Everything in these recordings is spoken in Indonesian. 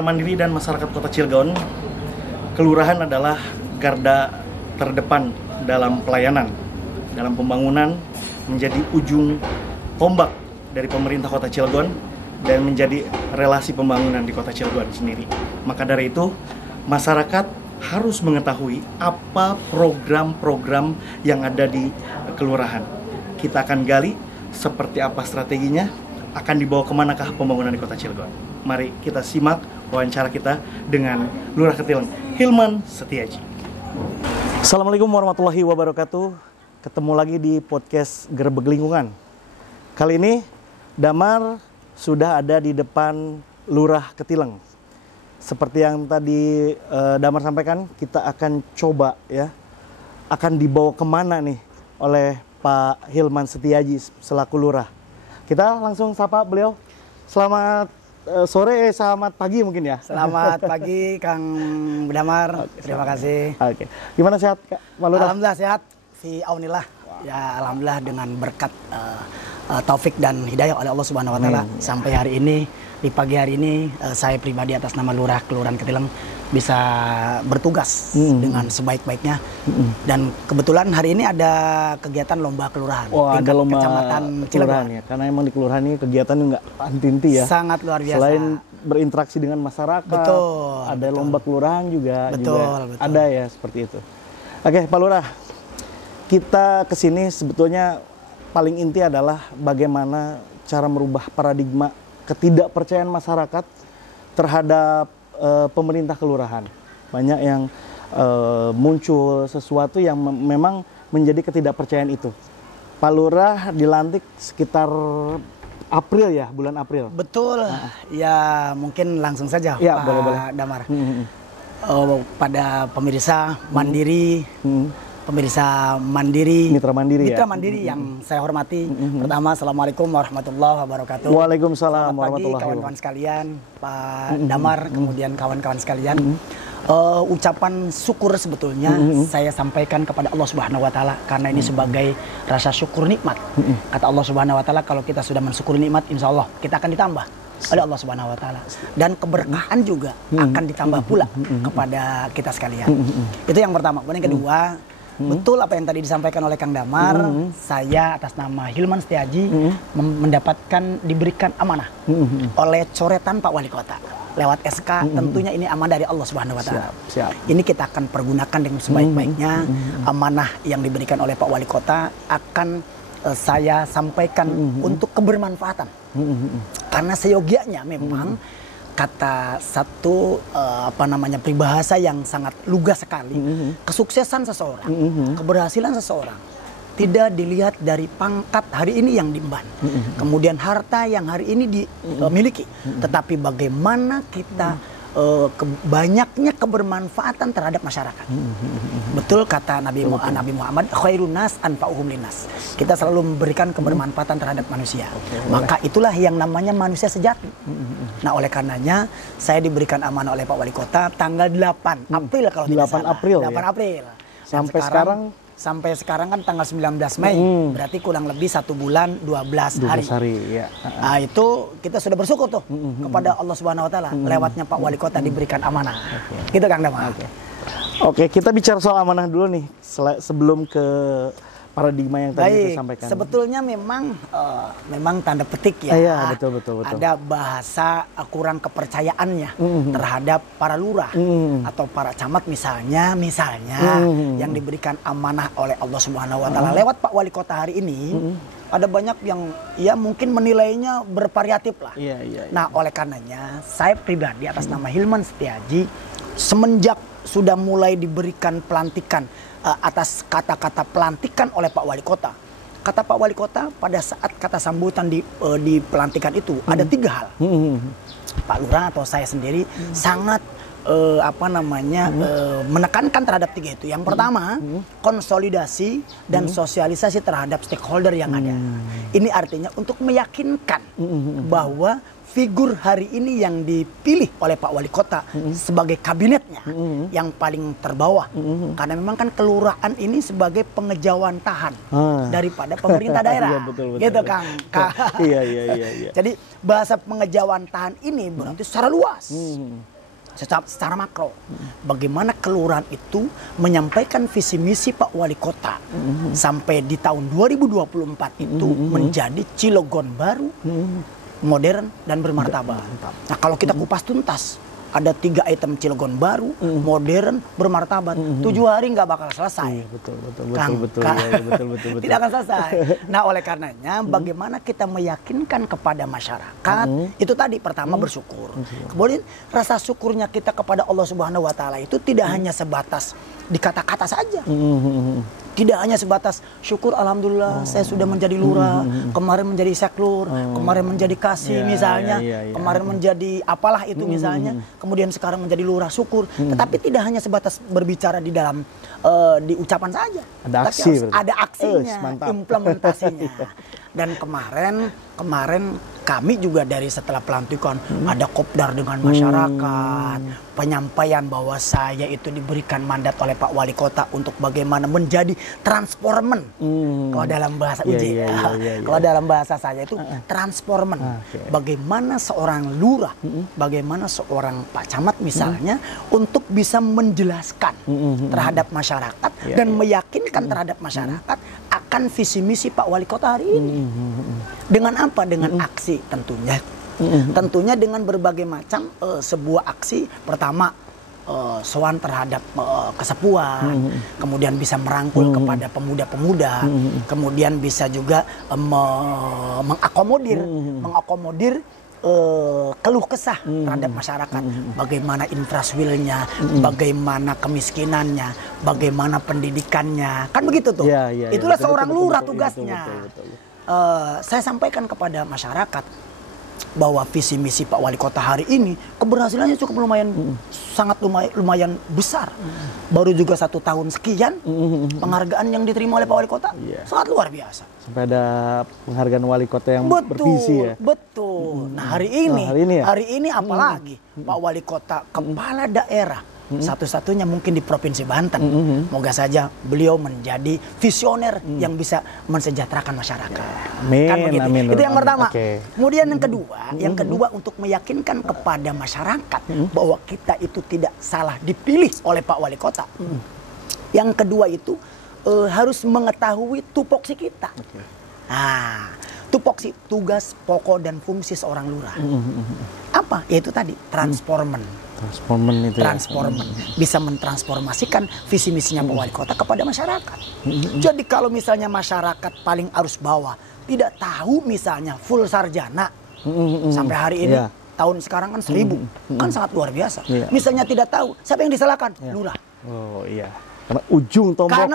Mitra Mandiri dan masyarakat Kota Cilegon, kelurahan adalah garda terdepan dalam pelayanan, dalam pembangunan, menjadi ujung tombak dari pemerintah Kota Cilegon dan menjadi relasi pembangunan di Kota Cilegon sendiri. Maka dari itu, masyarakat harus mengetahui apa program-program yang ada di kelurahan. Kita akan gali seperti apa strateginya, akan dibawa kemanakah pembangunan di Kota Cilegon. Mari kita simak wawancara kita dengan Lurah Ketileng, Hilman Setiaji. Assalamualaikum warahmatullahi wabarakatuh. Ketemu lagi di podcast Gerbek Lingkungan. Kali ini Damar sudah ada di depan Lurah Ketileng. Seperti yang tadi Damar sampaikan, kita akan coba ya, akan dibawa kemana nih oleh Pak Hilman Setiaji selaku Lurah. Kita langsung sapa beliau. Selamat sore, selamat pagi mungkin ya. Selamat pagi Kang Damar. Terima kasih. Oke. Gimana sehat Kak Pak Lurah? Alhamdulillah sehat. Fi aunillah. Ya alhamdulillah dengan berkat taufik dan hidayah oleh Allah Subhanahu wa taala sampai hari ini, di pagi hari ini saya pribadi atas nama Lurah Kelurahan Ketileng bisa bertugas dengan sebaik-baiknya. Dan kebetulan hari ini ada kegiatan lomba kelurahan Ada lomba Kecamatan kelurahan ya. Karena emang di kelurahan ini kegiatannya nggak anti-inti ya. Sangat luar biasa. Selain berinteraksi dengan masyarakat, ada lomba kelurahan juga, betul. Ada ya seperti itu. Oke, Pak Lurah, kita kesini sebetulnya paling inti adalah bagaimana cara merubah paradigma ketidakpercayaan masyarakat terhadap pemerintah kelurahan. Banyak yang muncul sesuatu yang memang menjadi ketidakpercayaan itu. Pak Lurah dilantik sekitar April ya, bulan April. Betul. Ya mungkin langsung saja ya, Pak boleh. Damar. Pada pemirsa Mandiri, pemirsa Mandiri, Mitra Mandiri yang saya hormati. Pertama, Assalamualaikum warahmatullahi wabarakatuh. Waalaikumsalam Selamat warahmatullahi pagi kawan-kawan sekalian, Pak Damar, kemudian kawan-kawan sekalian. Ucapan syukur sebetulnya saya sampaikan kepada Allah Subhanahu wa taala karena ini sebagai rasa syukur nikmat. Kata Allah Subhanahu wa taala, kalau kita sudah mensyukuri nikmat, insya Allah kita akan ditambah oleh Allah Subhanahu wa taala, dan keberkahan juga akan ditambah pula kepada kita sekalian. Itu yang pertama. Kemudian yang kedua, betul apa yang tadi disampaikan oleh Kang Damar. Saya atas nama Hilman Setiaji diberikan amanah oleh coretan Pak Wali Kota lewat SK. Tentunya ini amanah dari Allah Subhanahu wa taala. Ini kita akan pergunakan dengan sebaik-baiknya. Amanah yang diberikan oleh Pak Wali Kota akan saya sampaikan untuk kebermanfaatan. Karena seyogianya memang kata satu peribahasa yang sangat lugas sekali, kesuksesan seseorang, keberhasilan seseorang tidak dilihat dari pangkat hari ini yang diemban, kemudian harta yang hari ini dimiliki, tetapi bagaimana kita banyaknya kebermanfaatan terhadap masyarakat. Betul kata Nabi Muhammad, khairun nas anfa'uhum linnas. Kita selalu memberikan kebermanfaatan terhadap manusia. Maka itulah yang namanya manusia sejati. Nah, oleh karenanya saya diberikan amanah oleh Pak Wali Kota tanggal 8 April kalau tidak salah. 8 April. Sampai sekarang kan tanggal 19 Mei, berarti kurang lebih 1 bulan 12 hari. Ya. Nah, itu kita sudah bersyukur tuh kepada Allah Subhanahu wa taala lewatnya Pak Wali Kota diberikan amanah. Gitu Kang Damar. Oke, kita bicara soal amanah dulu nih sebelum ke paradigma yang tadi disampaikan. Sebetulnya memang tanda petik ya. Iya, betul. Ada bahasa kurang kepercayaannya terhadap para lurah atau para camat misalnya yang diberikan amanah oleh Allah Subhanahu wa taala lewat Pak Wali Kota hari ini. Ada banyak yang ya mungkin menilainya bervariatif lah. Iya. Nah, oleh karenanya saya pribadi atas nama Hilman Setiaji semenjak sudah mulai diberikan pelantikan atas kata-kata pelantikan oleh Pak Wali Kota. Kata Pak Wali Kota pada saat kata sambutan di pelantikan itu ada 3 hal. Pak Lurah atau saya sendiri sangat menekankan terhadap 3 itu. Yang pertama, konsolidasi dan sosialisasi terhadap stakeholder yang ada. Ini artinya untuk meyakinkan bahwa figur hari ini yang dipilih oleh Pak Wali Kota sebagai kabinetnya yang paling terbawah. Karena memang kan kelurahan ini sebagai pengejawantahan daripada pemerintah daerah. Iya, betul, gitu Kang. Iya. Jadi bahasa pengejawantahan ini berarti secara luas. Secara makro, bagaimana kelurahan itu menyampaikan visi misi Pak Wali Kota sampai di tahun 2024 itu menjadi Cilegon baru, modern dan bermartabat. Nah, kalau kita kupas tuntas, ada 3 item Cilegon baru, modern, bermartabat. 7 hari nggak bakal selesai. Betul. Tidak akan selesai. Nah, oleh karenanya, bagaimana kita meyakinkan kepada masyarakat, itu tadi pertama bersyukur. Kemudian rasa syukurnya kita kepada Allah Subhanahu Wa Taala itu tidak hanya sebatas di kata-kata saja. Tidak hanya sebatas syukur alhamdulillah saya sudah menjadi lurah, kemarin menjadi seklur, kemarin menjadi kasih misalnya, kemarin menjadi apalah itu misalnya, kemudian sekarang menjadi lurah, syukur. Tetapi tidak hanya sebatas berbicara di dalam di ucapan saja. Ada aksi, tapi harus ada aksinya, implementasinya. Dan kemarin kami juga dari setelah pelantikan ada kopdar dengan masyarakat, penyampaian bahwa saya itu diberikan mandat oleh Pak Wali Kota untuk bagaimana menjadi transformen. Kalau dalam bahasa Uji, kalau dalam bahasa saya itu transformen. Bagaimana seorang lurah, bagaimana seorang Pak Camat misalnya untuk bisa menjelaskan terhadap masyarakat dan meyakinkan terhadap masyarakat akan visi misi Pak Wali Kota hari ini. Dengan apa? Dengan aksi tentunya. Tentunya dengan berbagai macam sebuah aksi. Pertama, sowan terhadap kesepuan, kemudian bisa merangkul kepada pemuda-pemuda, kemudian bisa juga mengakomodir keluh kesah terhadap masyarakat, bagaimana infrastrukturnya, bagaimana kemiskinannya, bagaimana pendidikannya, kan begitu tuh. Itulah seorang lurah tugasnya. Saya sampaikan kepada masyarakat bahwa visi misi Pak Wali Kota hari ini keberhasilannya cukup lumayan besar. Baru juga 1 tahun sekian penghargaan yang diterima oleh Pak Wali Kota sangat luar biasa. Sampai ada penghargaan Wali Kota yang bervisi ya. Betul. Nah, hari ini apalagi Pak Wali Kota kepala daerah satu-satunya mungkin di Provinsi Banten. Moga saja beliau menjadi visioner yang bisa mensejahterakan masyarakat. Amin. Itu yang pertama. Kemudian yang kedua untuk meyakinkan kepada masyarakat bahwa kita itu tidak salah dipilih oleh Pak Wali Kota. Yang kedua itu harus mengetahui tupoksi kita. Nah, tupoksi, tugas pokok dan fungsi seorang lurah. Apa? Yaitu tadi transformen. Bisa mentransformasikan visi misinya Pak Wali Kota kepada masyarakat. Jadi kalau misalnya masyarakat paling arus bawah tidak tahu misalnya full sarjana sampai hari ini tahun sekarang kan 1000 kan sangat luar biasa. Misalnya tidak tahu, siapa yang disalahkan? Lurah. Oh iya. Karena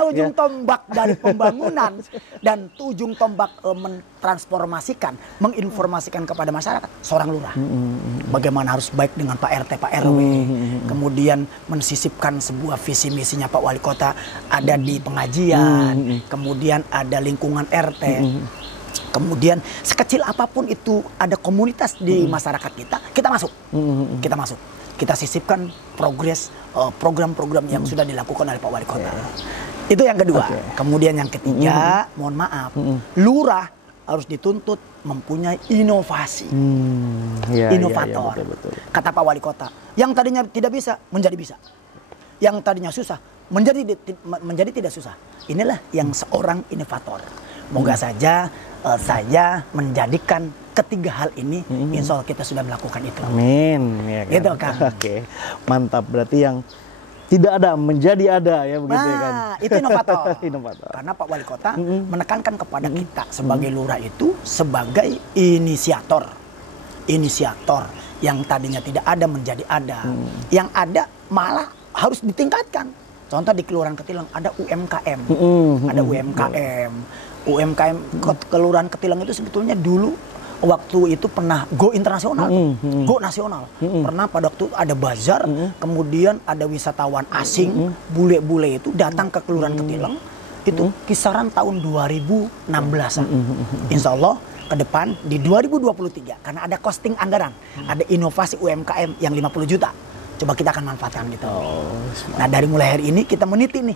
ujung tombak dari pembangunan dan ujung tombak mentransformasikan, menginformasikan kepada masyarakat seorang lurah. Bagaimana harus baik dengan Pak RT, Pak RW, kemudian mensisipkan sebuah visi misinya Pak Wali Kota ada di pengajian, kemudian ada lingkungan RT. Kemudian sekecil apapun itu ada komunitas di masyarakat kita masuk. Kita sisipkan progres program-program yang sudah dilakukan oleh Pak Wali Kota. Itu yang kedua. Kemudian yang ketiga, mohon maaf, lurah harus dituntut mempunyai inovasi. Inovator. Betul. Kata Pak Wali Kota, yang tadinya tidak bisa menjadi bisa. Yang tadinya susah menjadi tidak susah. Inilah yang seorang inovator. Moga saja saya menjadikan ketiga hal ini, insya Allah kita sudah melakukan itu. Amin. Ya kan? Gitu kan. Oke, mantap. Berarti yang tidak ada menjadi ada ya begitu ya kan. Itu inovator. Karena Pak Wali Kota menekankan kepada kita sebagai lurah itu sebagai inisiator yang tadinya tidak ada menjadi ada. Yang ada malah harus ditingkatkan. Contoh di Kelurahan Ketilang ada UMKM. Ada UMKM Kelurahan Ketilang itu sebetulnya dulu waktu itu pernah go internasional, go nasional. Pernah pada waktu ada bazar, kemudian ada wisatawan asing, bule-bule itu datang ke Kelurahan Ketilang. Itu kisaran tahun 2016-an. Insya Allah ke depan di 2023 karena ada costing anggaran, ada inovasi UMKM yang 50 juta. Coba kita akan manfaatkan gitu. Nah dari mulai hari ini kita meniti nih,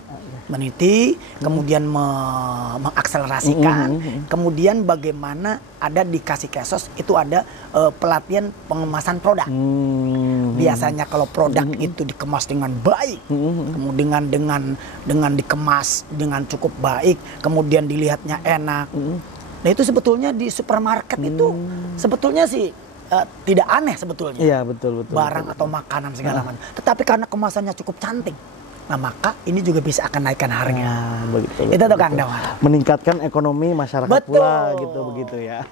kemudian mengakselerasikan, kemudian bagaimana ada di Kasih Kesos itu ada pelatihan pengemasan produk. Biasanya kalau produk itu dikemas dengan baik, kemudian dengan dikemas dengan cukup baik, kemudian dilihatnya enak. Nah itu sebetulnya di supermarket itu sebetulnya sih tidak aneh sebetulnya. Iya betul. Barang atau makanan segala macam. Tetapi karena kemasannya cukup cantik, nah maka ini juga bisa akan naikkan harga. Betul. Itu tuh Kang Damar. Meningkatkan ekonomi masyarakat Betul. pula gitu begitu ya.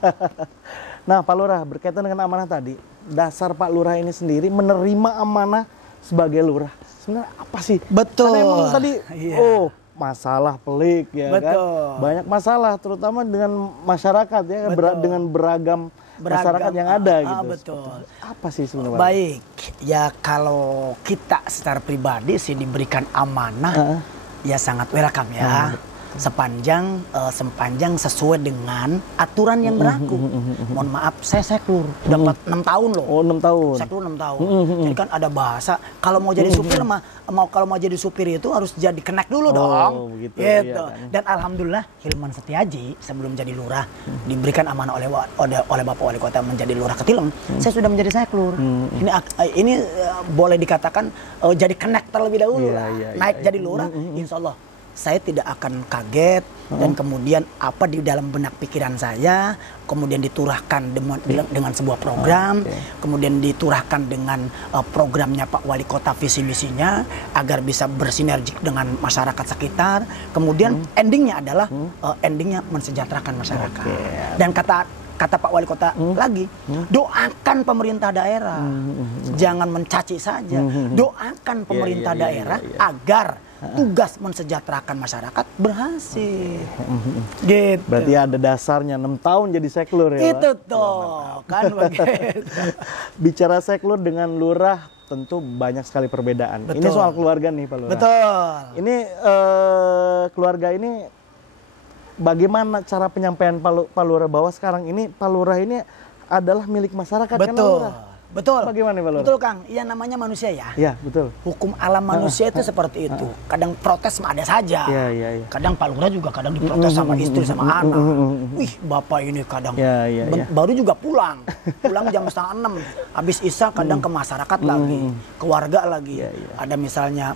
Nah Pak Lurah, berkaitan dengan amanah tadi, dasar Pak Lurah ini sendiri menerima amanah sebagai lurah. Sebenarnya apa sih? Betul. Karena emang tadi masalah pelik ya kan. Banyak masalah terutama dengan masyarakat ya kan, dengan beragam masyarakat yang ada gitu. Betul. Apa sih sebenarnya? Baik, ya kalau kita secara pribadi sih diberikan amanah, ya sangat welcome ya. Sepanjang sesuai dengan aturan yang berlaku. Mohon maaf, saya seklur dapat 6 tahun loh. Oh 6 tahun. Seklur 6 tahun. Jadi kan ada bahasa kalau mau jadi supir kalau mau jadi supir itu harus jadi kenek dulu dong. Begitu. Gitu. Iya, kan? Dan alhamdulillah Hilman Setiaji sebelum jadi lurah diberikan amanah oleh Bapak Wali Kota menjadi lurah Ketilem. Saya sudah menjadi seklur. Ini boleh dikatakan jadi kenek terlebih dahulu. Naik jadi lurah, insya Allah saya tidak akan kaget dan kemudian apa di dalam benak pikiran saya kemudian diturahkan dengan sebuah program, kemudian diturahkan dengan programnya Pak Wali Kota visi misinya agar bisa bersinergi dengan masyarakat sekitar. Kemudian endingnya adalah endingnya mensejahterakan masyarakat. Dan kata Pak Wali Kota lagi, doakan pemerintah daerah, jangan mencaci saja, doakan pemerintah daerah agar tugas mensejahterakan masyarakat berhasil. Gitu. Berarti ada dasarnya 6 tahun jadi seklur ya. Itu tuh, kan begitu. Bicara seklur dengan lurah tentu banyak sekali perbedaan. Betul. Ini soal keluarga nih Pak Lurah. Betul. Ini keluarga ini bagaimana cara penyampaian Pak Lurah bahwa sekarang ini Pak Lurah ini adalah milik masyarakat. Betul. Kan Lurah? Betul. Bagaimana Pak Lurah? Betul Kang, iya namanya manusia ya. Iya betul. Hukum alam manusia itu seperti itu. Kadang protes ada saja. Iya. Kadang Pak Lurah juga kadang diprotes sama istri sama anak. Wih bapak ini kadang baru juga pulang jam 5:30. Habis isya kadang ke masyarakat lagi, ke warga lagi. Ada misalnya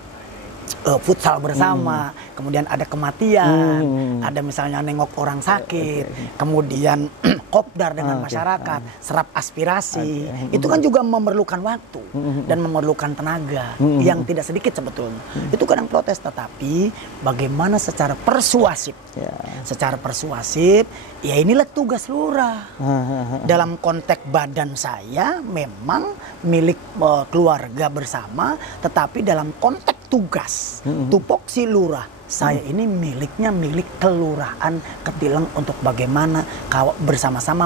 futsal bersama, kemudian ada kematian, ada misalnya nengok orang sakit, kemudian kopdar dengan masyarakat, serap aspirasi, itu kan juga memerlukan waktu dan memerlukan tenaga yang tidak sedikit sebetulnya. Itu kadang protes, tetapi bagaimana secara persuasif, ya inilah tugas lurah. Dalam konteks badan saya memang milik keluarga bersama, tetapi dalam konteks tugas tupoksi lurah saya ini milik kelurahan Ketileng untuk bagaimana bersama-sama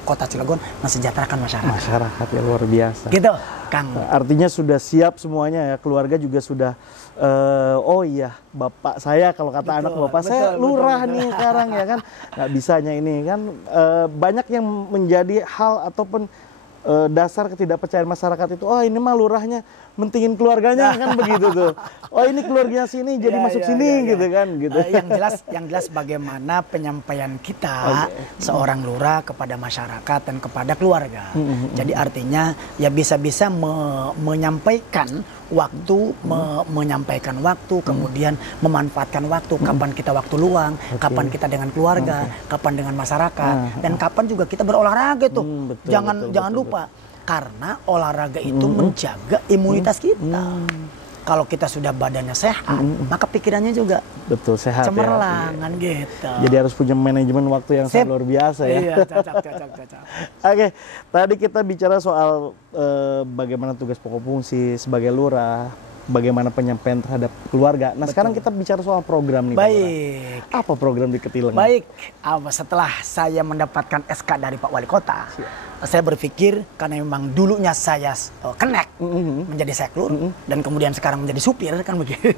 Kota Cilegon mensejahterakan masyarakat. Masyarakat ya luar biasa. Gitu, Kang. Artinya sudah siap semuanya ya, keluarga juga sudah. Oh iya, bapak saya kalau kata anak bapak saya lurah nih sekarang ya kan, nggak bisanya ini kan banyak yang menjadi hal ataupun dasar ketidakpercayaan masyarakat itu. Oh ini mah lurahnya mentingin keluarganya kan begitu tuh. Oh ini keluarganya sini jadi masuk sini gitu kan gitu. Yang jelas bagaimana penyampaian kita seorang lurah kepada masyarakat dan kepada keluarga. Jadi artinya ya bisa-bisa menyampaikan waktu, menyampaikan waktu, kemudian memanfaatkan waktu. Kapan kita waktu luang, kapan kita dengan keluarga, kapan dengan masyarakat, dan kapan juga kita berolahraga tuh. Jangan lupa. Karena olahraga itu menjaga imunitas kita. Kalau kita sudah badannya sehat, maka pikirannya juga sehat cemerlang kan gitu. Jadi harus punya manajemen waktu yang sangat luar biasa ya. Iya, cocok. Oke, tadi kita bicara soal bagaimana tugas pokok fungsi sebagai lurah, bagaimana penyampaian terhadap keluarga. Nah, sekarang kita bicara soal program nih. Baik. Apa program di Ketileng? Baik, setelah saya mendapatkan SK dari Pak Wali Kota, saya berpikir karena memang dulunya saya connect menjadi seklur dan kemudian sekarang menjadi supir kan begitu.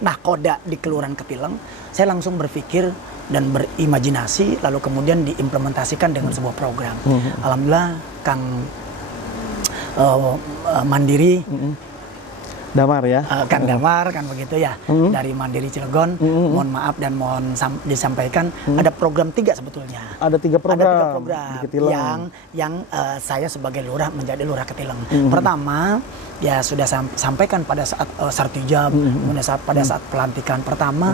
Nah, koda di Kelurahan Ketileng, saya langsung berpikir dan berimajinasi lalu kemudian diimplementasikan dengan sebuah program. Alhamdulillah Kang Mandiri Damar ya. Kang Damar kan begitu ya, dari Mandiri Cilegon. Mohon maaf dan mohon disampaikan ada program 3 sebetulnya. Ada 3 program. Ada 3 program yang saya sebagai lurah menjadi lurah Ketileng. Pertama ya sudah sampaikan pada saat sartijab, kemudian pada saat pelantikan pertama,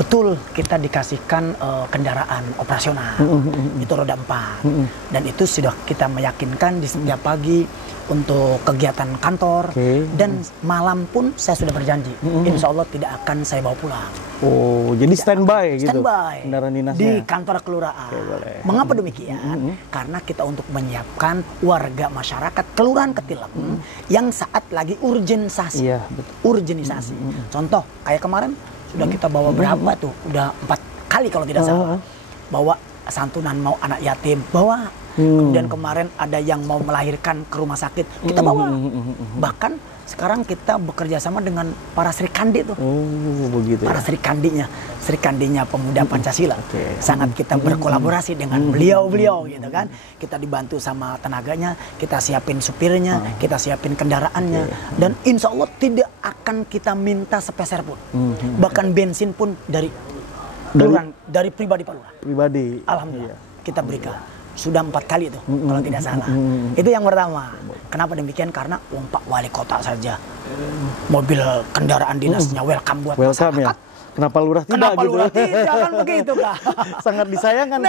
betul kita dikasihkan kendaraan operasional. Itu roda 4. Dan itu sudah kita meyakinkan di setiap pagi untuk kegiatan kantor, dan malam pun saya sudah berjanji, insya Allah tidak akan saya bawa pulang. Oh, jadi standby gitu? Standby Kendaraan dinasnya? di kantor kelurahan. Mengapa demikian? Karena kita untuk menyiapkan warga masyarakat Kelurahan Ketileng yang saat lagi urgenisasi. Iya, betul. Urgenisasi. Contoh, kayak kemarin sudah kita bawa berapa tuh? Udah 4 kali kalau tidak salah. Bawa santunan mau anak yatim, bawa. Kemudian kemarin ada yang mau melahirkan ke rumah sakit, kita bawa. Bahkan sekarang kita bekerja sama dengan para Sri Kandi tuh. Oh, begitu. Para Sri Kandinya pemuda Pancasila. Sangat kita berkolaborasi dengan beliau-beliau gitu kan. Kita dibantu sama tenaganya, kita siapin supirnya, kita siapin kendaraannya, dan insya Allah tidak akan kita minta sepeser pun. Bahkan bensin pun dari pribadi Pak Lurah. Pribadi. Alhamdulillah kita berikan. Sudah 4 kali itu kalau tidak salah. Itu yang pertama. Kenapa demikian? Karena Pak Wali Kota saja mobil kendaraan dinasnya welcome buat masyarakat. Ya? Kenapa lurah tidak? Kenapa gitu? lurah tidak kan begitu Kak? Sangat disayangkan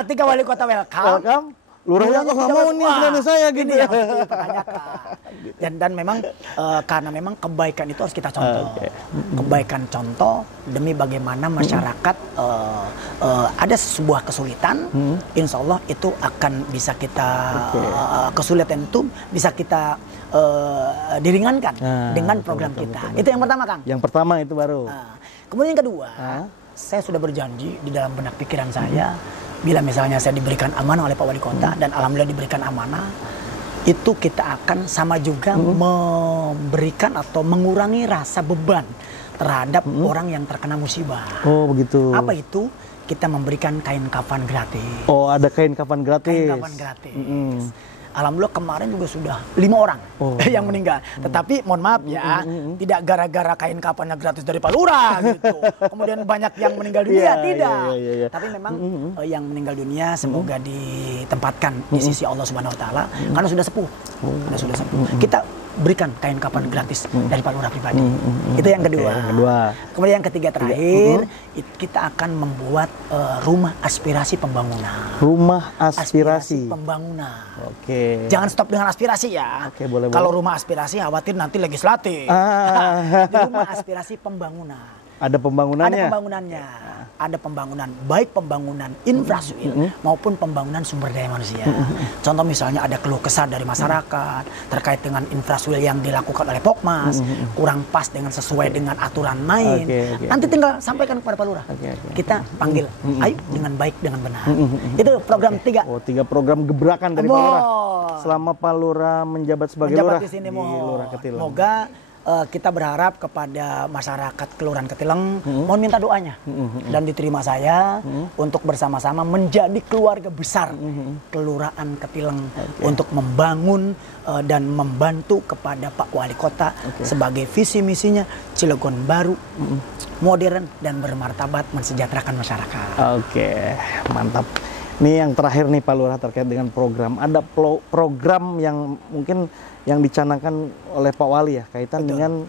ketika wali kota welcome. Lurahnya kok nggak mau nih dengan saya gitu ya. Dan memang karena memang kebaikan itu harus kita contoh. Kebaikan contoh demi bagaimana masyarakat ada sebuah kesulitan, insya Allah itu akan bisa kita kesulitan itu bisa kita diringankan dengan program kita. Itu yang pertama, Kang. Yang pertama itu baru. Kemudian yang kedua, saya sudah berjanji di dalam benak pikiran saya, bila misalnya saya diberikan amanah oleh Pak Wali Kota dan alhamdulillah diberikan amanah, itu kita akan sama juga memberikan atau mengurangi rasa beban terhadap orang yang terkena musibah. Oh, begitu. Apa itu? Kita memberikan kain kafan gratis. Oh, ada kain kafan gratis. Kain kafan gratis. Alhamdulillah kemarin juga sudah 5 orang yang meninggal. Tetapi mohon maaf ya, tidak gara-gara kain kafannya gratis dari Pak Lurah gitu. Kemudian banyak yang meninggal dunia, tidak. Tapi memang yang meninggal dunia semoga ditempatkan di sisi Allah Subhanahu Wa Taala karena sudah sepuh. Sudah sepuh. Kita berikan kain kafan gratis dari Pak Lurah pribadi. Itu yang kedua. Kemudian yang ketiga terakhir, kita akan membuat rumah aspirasi pembangunan. Rumah aspirasi pembangunan. Oke. Jangan stop dengan aspirasi ya. Boleh. Kalau rumah aspirasi khawatir nanti legislatif. Di rumah aspirasi pembangunan. Ada pembangunannya? Ada pembangunannya. Ada pembangunan, baik pembangunan infrastruktur maupun pembangunan sumber daya manusia. Contoh misalnya ada keluh kesah dari masyarakat terkait dengan infrastruktur yang dilakukan oleh Pokmas, kurang pas dengan sesuai dengan aturan main. Nanti tinggal sampaikan kepada Pak Lurah. Kita panggil, ayo dengan baik, dengan benar. Itu program 3. Oh, 3 program gebrakan dari Pak Lurah. Selama Pak Lurah menjabat sebagai lurah di sini, Lurah Ketileng. Semoga kita berharap kepada masyarakat Kelurahan Ketileng, mohon minta doanya dan diterima saya untuk bersama-sama menjadi keluarga besar Kelurahan Ketileng untuk membangun dan membantu kepada Pak Wali Kota sebagai visi misinya Cilegon baru, modern dan bermartabat mensejahterakan masyarakat. Oke, mantap. Ini yang terakhir nih Pak Lurah terkait dengan program. Ada program yang mungkin yang dicanangkan oleh Pak Wali ya kaitan dengan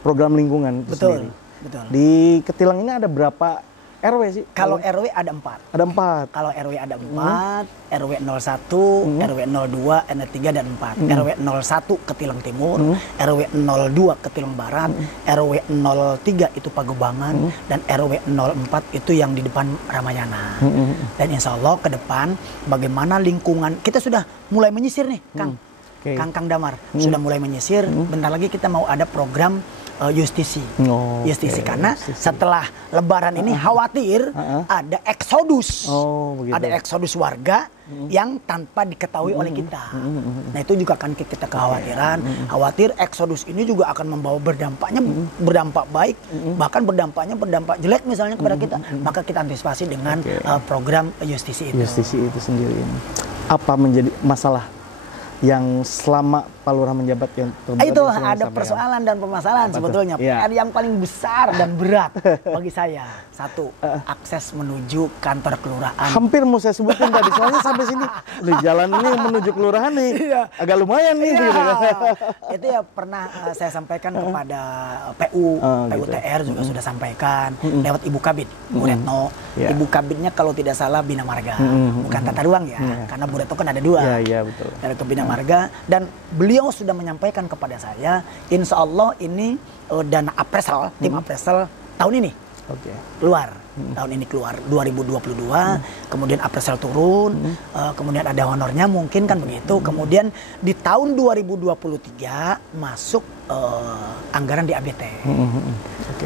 program lingkungan itu sendiri. Betul. Di Ketileng ini ada berapa RW sih? Kalau RW ada 4. Ada 4. Kalau RW ada 4, RW 01, RW 02, RW 3 dan 4. RW 01 Ketileng Timur, RW 02 Ketileng Barat, RW 03 itu Pagebangan, dan RW 04 itu yang di depan Ramayana. Dan insya Allah ke depan bagaimana lingkungan, kita sudah mulai menyisir nih Kang. Kang Damar sudah mulai menyisir. Bentar lagi kita mau ada program justisi. Justisi Oke, karena justisi. setelah Lebaran ini khawatir ada eksodus. Oh, begitu. Ada eksodus warga yang tanpa diketahui oleh kita. Nah, itu juga kan kita kekhawatiran. Khawatir eksodus ini juga akan membawa berdampak baik, bahkan berdampak jelek misalnya kepada kita. Maka kita antisipasi dengan program justisi itu. Justisi itu sendiri ini. Apa menjadi masalah yang selama Pak Lurah menjabat yang terberat Itu yang sering ada disampaikan? persoalan dan permasalahan Apa tuh? sebetulnya. Iya. PR yang paling besar dan berat bagi saya. Satu, akses menuju kantor kelurahan. Hampir mau saya sebutin tadi, soalnya sampai sini di jalan ini menuju kelurahan nih, agak lumayan nih. Iya. Gitu. Itu ya pernah saya sampaikan kepada PU, PUTR juga sudah sampaikan lewat Ibu Kabid, Bu Retno. Iya. Ibu Kabidnya kalau tidak salah Bina Marga, bukan Tata Ruang ya, karena Bu Retno kan ada dua. Iya, betul. Dari ke Bina Marga, dan beliau sudah menyampaikan kepada saya, insya Allah ini dana appraisal, tim appraisal tahun ini Oke. keluar. Tahun ini keluar 2022, kemudian appraisal turun, kemudian ada honornya mungkin kan begitu. Kemudian di tahun 2023 masuk anggaran di ABT.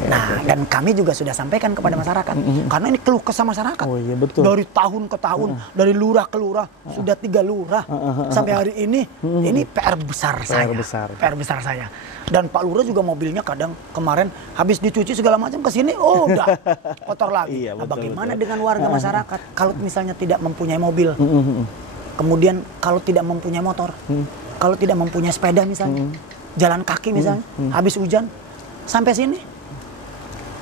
Nah, dan kami juga sudah sampaikan kepada masyarakat, karena ini keluh kesah masyarakat. Oh iya, betul. Dari tahun ke tahun, dari lurah ke lurah, sudah 3 lurah sampai hari ini PR besar saya. PR besar saya. Dan Pak Lurah juga mobilnya kadang kemarin habis dicuci segala macam ke sini, oh udah kotor lagi. Iya, Nah, betul, bagaimana betul. dengan warga masyarakat kalau misalnya tidak mempunyai mobil, kemudian kalau tidak mempunyai motor, kalau tidak mempunyai sepeda misalnya, jalan kaki misalnya, habis hujan sampai sini,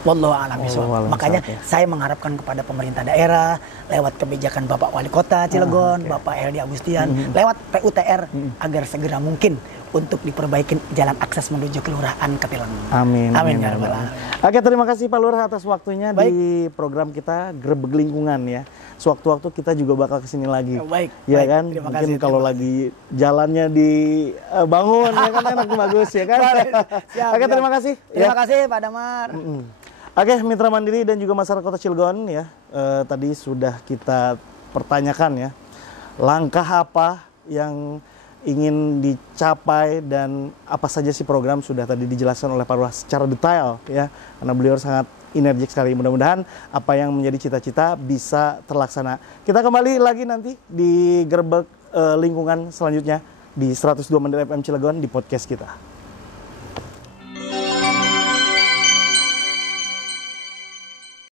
wallahu a'lam bishawab. Wallahu a'lam Makanya bishawab, ya. saya mengharapkan kepada pemerintah daerah lewat kebijakan Bapak Wali Kota Cilegon, Bapak Heldi Agustian, lewat PUTR agar segera mungkin untuk diperbaiki jalan akses menuju kelurahan Ketilang. Amin. Amin ya rabbal alamin. Oke, terima kasih Pak Lurah atas waktunya Baik. di program kita Grebeg Lingkungan ya. Sewaktu-waktu kita juga bakal kesini lagi. Baik, Ya baik. kan? Terima Mungkin kasih, kalau terima lagi jalannya dibangun ya kan enak bagus ya kan. Siap, Oke, siap. terima kasih. Terima kasih Pak Damar. Oke, Mitra Mandiri dan juga masyarakat Kota Cilegon ya. Tadi sudah kita pertanyakan ya. Langkah apa yang ingin dicapai dan apa saja sih program sudah tadi dijelaskan oleh Pak Lurah secara detail ya. Karena beliau sangat energik sekali. Mudah-mudahan apa yang menjadi cita-cita bisa terlaksana. Kita kembali lagi nanti di Grebeg Lingkungan selanjutnya di 102 Mandiri FM Cilegon di podcast kita.